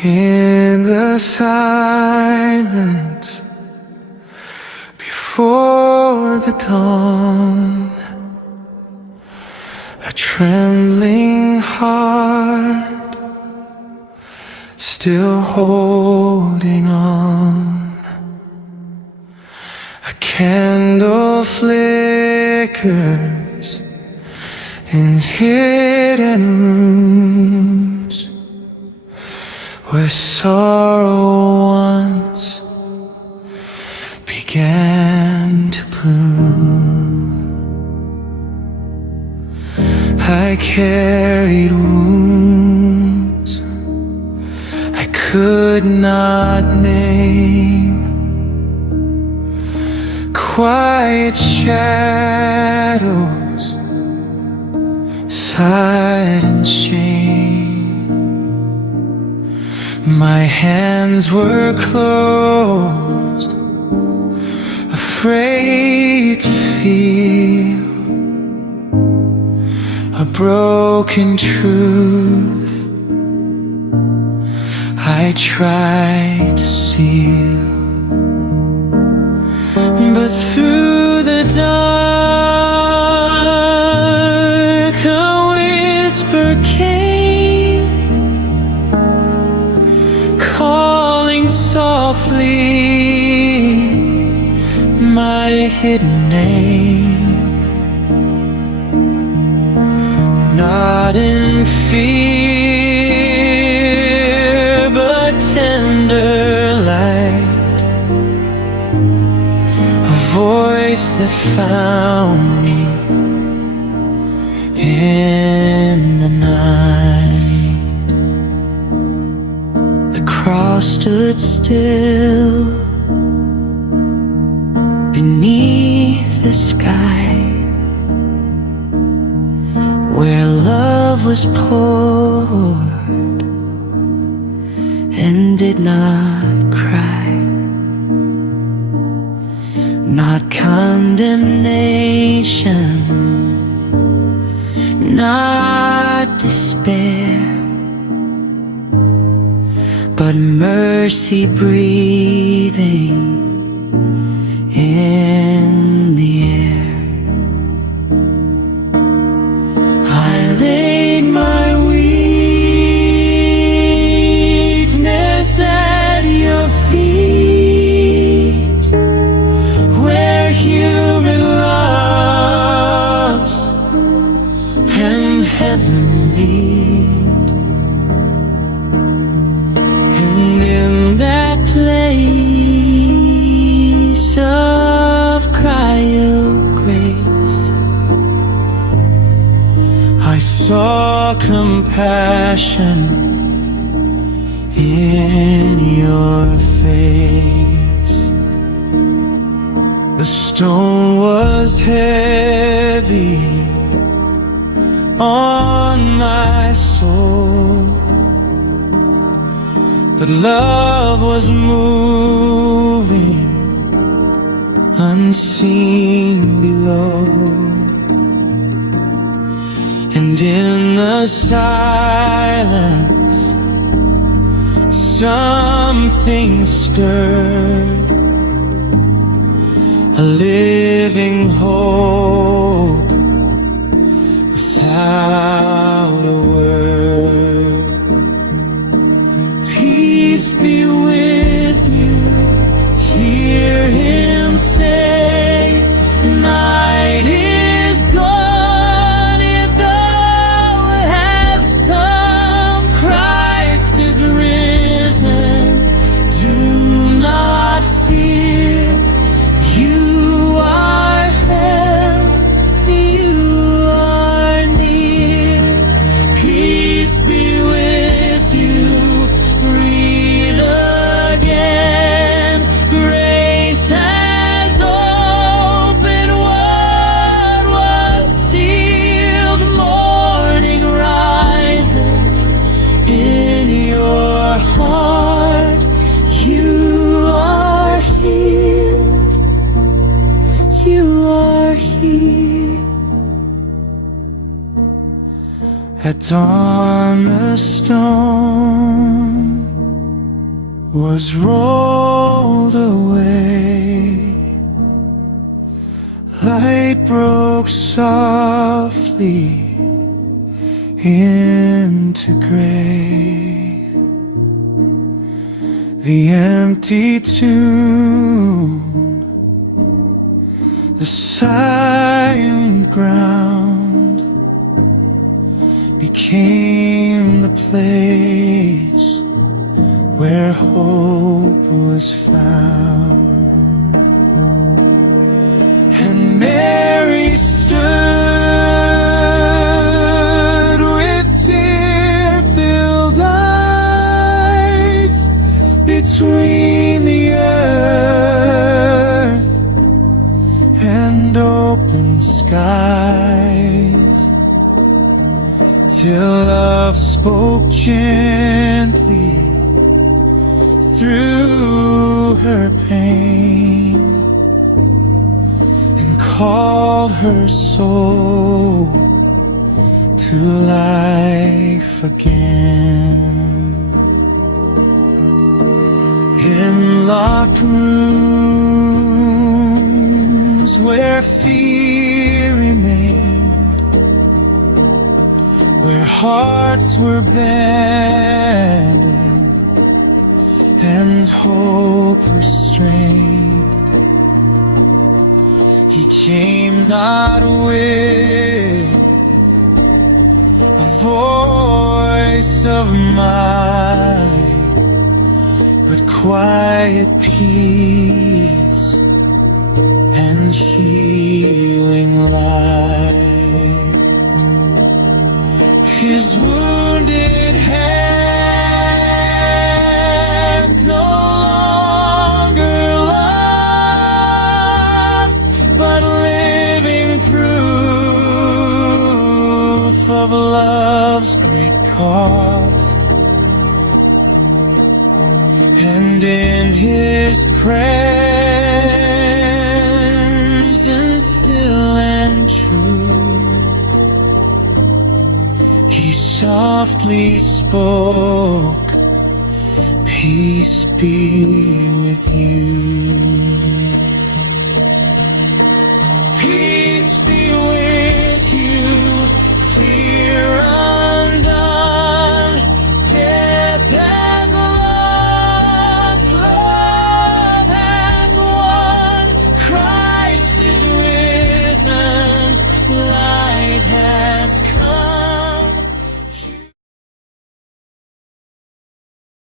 In the silence before the dawn, a trembling heart still holding on. A candle flickers in hidden rooms where sorrow once began to bloom. I carried wounds I could not name, quiet shadows, silent shame. My hands were closed, afraid to feel a broken truth I tried to seal. But through the dark a whisper came, calling softly my hidden name. Not in fear, but tender light, a voice that found me in the night. The cross stood still beneath the sky, where love was poured and did not cry. Not condemnation, not despair, but mercy breathing in the air. I laid my weakness at your feet, where human loves and heaven meet. And in that place of cryo-grace, I saw compassion in your face. The stone was heavy on my soul, but love was moving unseen below. And in the silence, something stirred, a living hope without a word. Peace be with you. Hear him say, night is gone, yet thou hast come. Christ is risen. Do not fear. You are held, you are near. Peace be with you. Breathe again. Grace has opened what was sealed. Morning rises in your heart. You are healed. You are healed. At dawn the stone was rolled away. Light broke softly into gray. The empty tomb, the silent ground, became the place where hope was found. And Mary stood with tear-filled eyes between the earth and open skies, till love spoke gently through her pain and called her soul to life again. In locked rooms where fear remained, where hearts were abandoned and hope restrained, he came not with a voice of might, but quiet peace and healing light. His wounded hands no longer lost, but living proof of love's great cost. And in his presence still and true, he softly spoke, peace be with you.